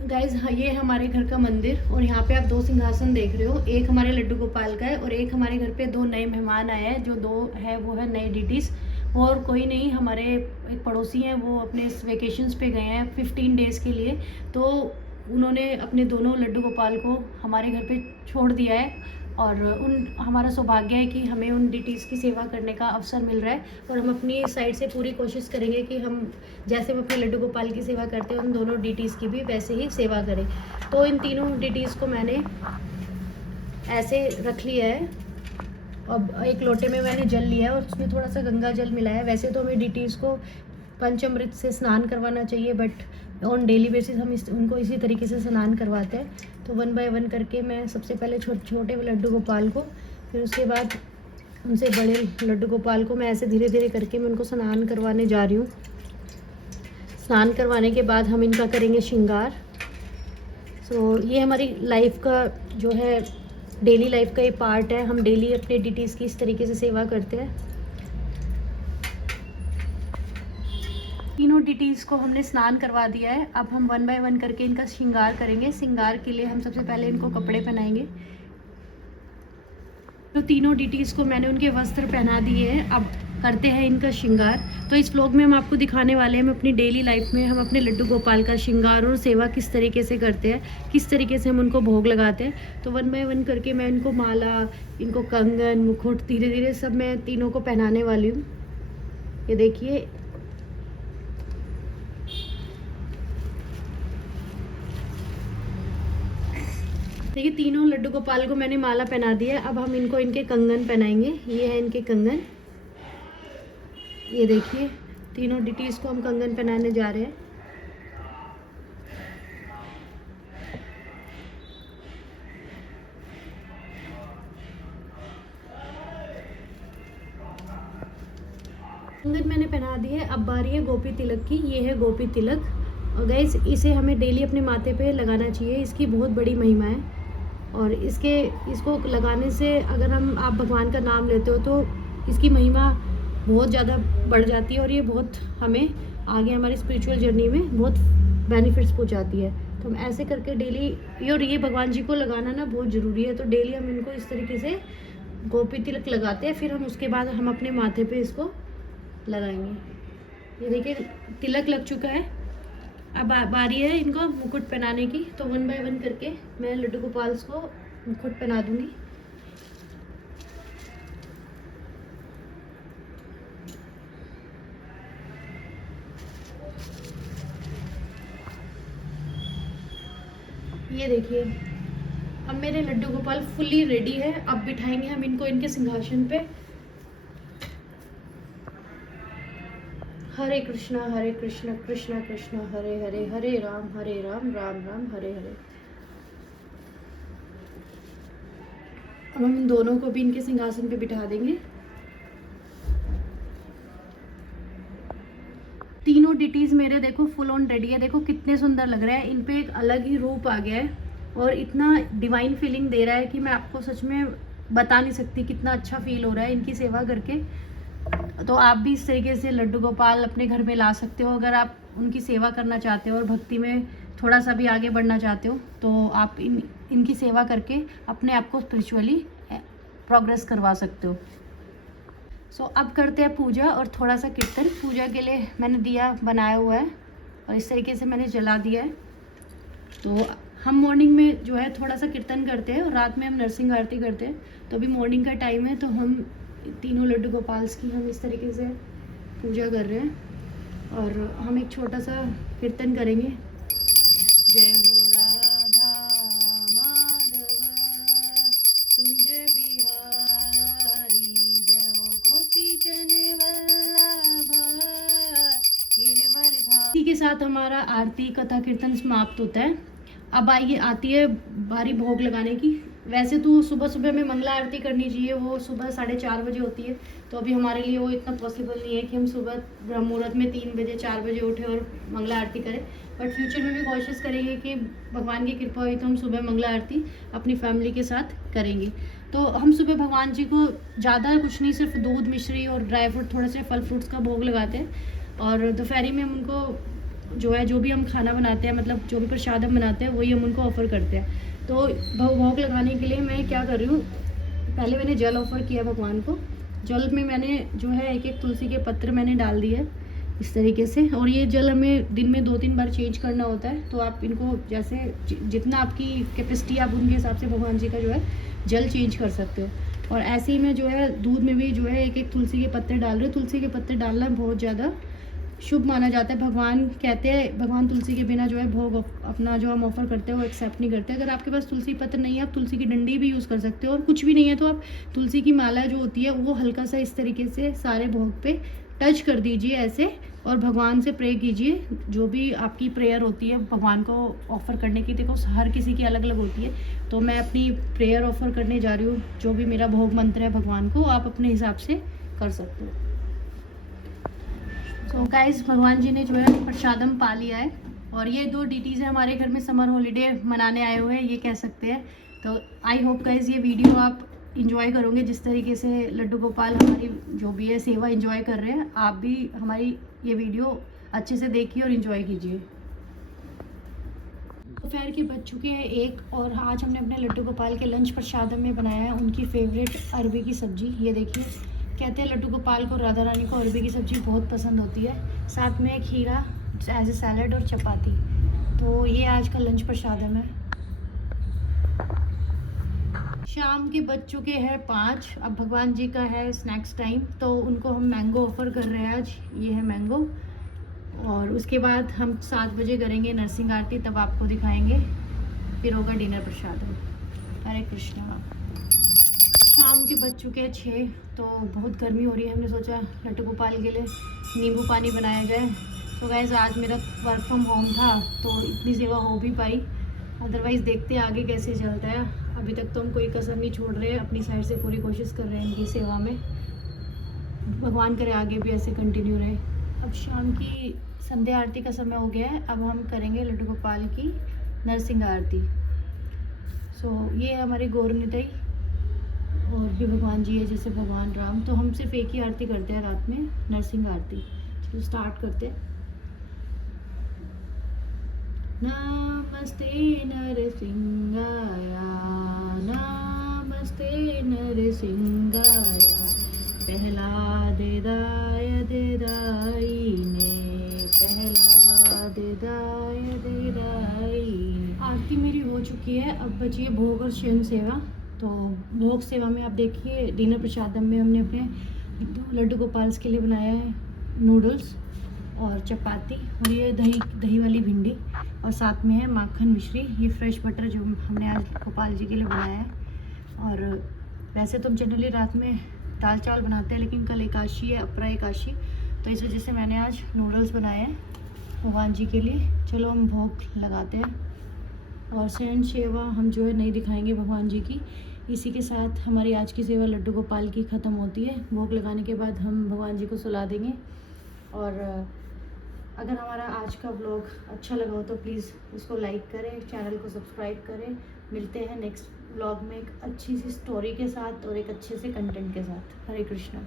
Guys हाँ, ये है हमारे घर का मंदिर और यहाँ पे आप दो सिंहासन देख रहे हो। एक हमारे लड्डू गोपाल का है और एक हमारे घर पे दो नए मेहमान आए हैं। जो दो है वो है नए डीटीज और कोई नहीं, हमारे एक पड़ोसी हैं, वो अपने वेकेशंस पे गए हैं 15 डेज़ के लिए। तो उन्होंने अपने दोनों लड्डू गोपाल को हमारे घर पे छोड़ दिया है और उन हमारा सौभाग्य है कि हमें उन डीटीज़ की सेवा करने का अवसर मिल रहा है और हम अपनी साइड से पूरी कोशिश करेंगे कि हम जैसे हम अपने लड्डू गोपाल की सेवा करते हैं उन दोनों डीटीज़ की भी वैसे ही सेवा करें। तो इन तीनों डीटीज़ को मैंने ऐसे रख लिया है। अब एक लोटे में मैंने जल लिया है और उसमें थोड़ा सा गंगा जल मिलाया है। वैसे तो हमें डीटीज़ को पंचामृत से स्नान करवाना चाहिए, बट ऑन डेली बेसिस हम उनको इसी तरीके से स्नान करवाते हैं। तो 1 बाय 1 करके मैं सबसे पहले छोटे लड्डू गोपाल को, फिर उसके बाद उनसे बड़े लड्डू गोपाल को मैं ऐसे धीरे धीरे करके मैं उनको स्नान करवाने जा रही हूँ। स्नान करवाने के बाद हम इनका करेंगे श्रृंगार। ये हमारी लाइफ का जो है, डेली लाइफ का ये पार्ट है। हम डेली अपने डीटीज़ की इस तरीके से सेवा करते हैं। तीनों डीटीज़ को हमने स्नान करवा दिया है। अब हम 1 बाय 1 करके इनका श्रृंगार करेंगे। श्रृंगार के लिए हम सबसे पहले इनको कपड़े पहनाएंगे। तो तीनों डीटीज़ को मैंने उनके वस्त्र पहना दिए हैं। अब करते हैं इनका श्रृंगार। तो इस व्लॉग में हम आपको दिखाने वाले हैं हम अपनी डेली लाइफ में हम अपने लड्डू गोपाल का श्रृंगार और सेवा किस तरीके से करते हैं, किस तरीके से हम उनको भोग लगाते हैं। तो 1 बाय 1 करके मैं इनको माला, इनको कंगन, मुकुट धीरे धीरे सब मैं तीनों को पहनाने वाली हूँ। ये देखिए, देखिए तीनों लड्डू गोपाल को मैंने माला पहना दी है। अब हम इनको इनके कंगन पहनाएंगे। ये है इनके कंगन। ये देखिए तीनों डीटीज़ को हम कंगन पहनाने जा रहे हैं। कंगन मैंने पहना दी है। अब बारी है गोपी तिलक की। ये है गोपी तिलक और गाइस इसे हमें डेली अपने माथे पे लगाना चाहिए। इसकी बहुत बड़ी महिमा है और इसको लगाने से अगर आप भगवान का नाम लेते हो तो इसकी महिमा बहुत ज़्यादा बढ़ जाती है और ये बहुत हमें आगे हमारी स्पिरिचुअल जर्नी में बहुत बेनिफिट्स पहुंचाती है। तो हम ऐसे करके डेली, और ये भगवान जी को लगाना ना बहुत ज़रूरी है। तो डेली हम इनको इस तरीके से गोपी तिलक लगाते हैं, फिर हम उसके बाद हम अपने माथे पे इसको लगाएंगे। ये देखिए तिलक लग चुका है। अब बारी है इनको मुकुट पहनाने की। तो 1 बाय 1 करके मैं लड्डू गोपाल को मुकुट पहना दूंगी। ये देखिए अब मेरे लड्डू गोपाल फुल्ली रेडी है। अब बिठाएंगे हम इनको इनके सिंहासन पे। हरे कृष्णा कृष्ण कृष्ण हरे हरे, हरे राम राम राम हरे हरे। अब हम इन दोनों को भी इनके सिंहासन पे बिठा देंगे। तीनों डिटीज मेरे देखो फुल ऑन रेडी है। देखो कितने सुंदर लग रहे हैं। इन पे एक अलग ही रूप आ गया है और इतना डिवाइन फीलिंग दे रहा है कि मैं आपको सच में बता नहीं सकती कितना अच्छा फील हो रहा है इनकी सेवा करके। तो आप भी इस तरीके से लड्डू गोपाल अपने घर में ला सकते हो। अगर आप उनकी सेवा करना चाहते हो और भक्ति में थोड़ा सा भी आगे बढ़ना चाहते हो तो आप इनकी सेवा करके अपने आप को स्पिरिचुअली प्रोग्रेस करवा सकते हो। अब करते हैं पूजा और थोड़ा सा कीर्तन। पूजा के लिए मैंने दिया बनाया हुआ है और इस तरीके से मैंने जला दिया है। तो हम मॉर्निंग में जो है थोड़ा सा कीर्तन करते हैं और रात में हम नरसिंह आरती करते हैं। तो अभी मॉर्निंग का टाइम है तो हम तीनों लड्डू गोपाल्स की हम इस तरीके से पूजा कर रहे हैं और हम एक छोटा सा कीर्तन करेंगे। जय हो राधा माधव कुंज बिहारी, जय हो गोपी जन वल्लभ गिरवरधारी। इसी के साथ हमारा आरती कथा कीर्तन समाप्त होता है। अब आती है बारी भोग लगाने की। वैसे तो सुबह सुबह में मंगला आरती करनी चाहिए, वो सुबह 4:30 बजे होती है। तो अभी हमारे लिए वो इतना पॉसिबल नहीं है कि हम सुबह ब्रह्म मुहूर्त में 3 बजे 4 बजे उठे और मंगला आरती करें। बट फ्यूचर में भी कोशिश करेंगे कि भगवान की कृपा हुई तो हम सुबह मंगला आरती अपनी फैमिली के साथ करेंगे। तो हम सुबह भगवान जी को ज़्यादा कुछ नहीं, सिर्फ दूध मिश्री और ड्राई फ्रूट, थोड़े से फल फ्रूट्स का भोग लगाते हैं और दोपहरी में हम उनको जो है, जो भी हम खाना बनाते हैं, मतलब जो भी प्रसाद हम बनाते हैं वही हम उनको ऑफ़र करते हैं। तो भोग लगाने के लिए मैं क्या कर रही हूँ, पहले मैंने जल ऑफ़र किया भगवान को। जल में मैंने जो है एक एक तुलसी के पत्र मैंने डाल दिए इस तरीके से, और ये जल हमें दिन में 2-3 बार चेंज करना होता है। तो आप इनको जैसे जितना आपकी कैपेसिटी, आप उनके हिसाब से भगवान जी का जो है जल चेंज कर सकते हो। और ऐसे ही मैं जो है दूध में भी जो है एक एक तुलसी के पत्ते डाल रही हूँ। तुलसी के पत्ते डालना बहुत ज़्यादा शुभ माना जाता है। भगवान कहते हैं, भगवान तुलसी के बिना जो है भोग अपना जो हम ऑफ़र करते हैं वो एक्सेप्ट नहीं करते। अगर आपके पास तुलसी पत्र नहीं है, आप तुलसी की डंडी भी यूज़ कर सकते हो, और कुछ भी नहीं है तो आप तुलसी की माला जो होती है वो हल्का सा इस तरीके से सारे भोग पे टच कर दीजिए ऐसे, और भगवान से प्रे कीजिए। जो भी आपकी प्रेयर होती है भगवान को ऑफ़र करने की, देखो हर किसी की अलग अलग होती है, तो मैं अपनी प्रेयर ऑफ़र करने जा रही हूँ। जो भी मेरा भोग मंत्र है भगवान को, आप अपने हिसाब से कर सकते हो। सो गाइस, भगवान जी ने जो है प्रसादम पा लिया है, और ये 2 डीटीज़ है हमारे घर में समर हॉलीडे मनाने आए हुए हैं, ये कह सकते हैं। तो आई होप गाइस ये वीडियो आप इंजॉय करोगे, जिस तरीके से लड्डू गोपाल हमारी जो भी है सेवा इंजॉय कर रहे हैं। आप भी हमारी ये वीडियो अच्छे से देखिए और इंजॉय कीजिए। दोपहर के बज चुके हैं 1, और आज हमने अपने लड्डू गोपाल के लंच प्रसादम में बनाया है उनकी फेवरेट अरबी की सब्ज़ी। ये देखिए, कहते हैं लड्डू गोपाल को, राधा रानी को अरबी की सब्ज़ी बहुत पसंद होती है, साथ में खीरा एज ए सैलड और चपाती। तो ये आज का लंच प्रसादम है। शाम के बज चुके हैं 5, अब भगवान जी का है स्नैक्स टाइम, तो उनको हम मैंगो ऑफ़र कर रहे हैं आज। ये है मैंगो, और उसके बाद हम 7 बजे करेंगे नरसिंह आरती, तब आपको दिखाएंगे। फिर होगा डिनर प्रसादम। हरे कृष्णा। शाम के बज चुके हैं 6, तो बहुत गर्मी हो रही है, हमने सोचा लड्डू गोपाल के लिए नींबू पानी बनाया जाए। तो गाइस आज मेरा वर्क फ्रॉम होम था, तो इतनी सेवा हो भी पाई, अदरवाइज़ देखते हैं आगे कैसे चलता है। अभी तक तो हम कोई कसर नहीं छोड़ रहे हैं, अपनी साइड से पूरी कोशिश कर रहे हैं इनकी सेवा में। भगवान करे आगे भी ऐसे कंटिन्यू रहे। अब शाम की संध्या आरती का समय हो गया है, अब हम करेंगे लड्डू गोपाल की नरसिंह आरती। सो ये है हमारी गौरनिताई, और भी भगवान जी है जैसे भगवान राम। तो हम सिर्फ एक ही आरती करते हैं रात में, नरसिंह आरती। तो स्टार्ट करते हैं। नमस्ते नरसिंहाया, नमस्ते नरसिंहाया, पहला देदाय देदाई ने, पहला देदाय देदाई ने। आरती मेरी हो चुकी है, अब बची है भोग और शयन सेवा। तो भोग सेवा में आप देखिए, डिनर प्रसादम में हमने अपने लड्डू गोपाल्स के लिए बनाया है नूडल्स और चपाती, और ये दही वाली भिंडी, और साथ में है माखन मिश्री, ये फ्रेश बटर जो हमने आज गोपाल जी के लिए बनाया है। और वैसे तो हम जनरली रात में दाल चावल बनाते हैं, लेकिन कल एकादशी है, अपरा एकादशी, तो इस वजह से मैंने आज नूडल्स बनाए हैं भगवान जी के लिए। चलो हम भोग लगाते हैं, और शयन सेवा हम जो है नहीं दिखाएंगे भगवान जी की। इसी के साथ हमारी आज की सेवा लड्डू गोपाल की ख़त्म होती है। भोग लगाने के बाद हम भगवान जी को सुला देंगे। और अगर हमारा आज का व्लॉग अच्छा लगा हो तो प्लीज़ उसको लाइक करें, चैनल को सब्सक्राइब करें। मिलते हैं नेक्स्ट व्लॉग में एक अच्छी सी स्टोरी के साथ और एक अच्छे से कंटेंट के साथ। हरे कृष्णा।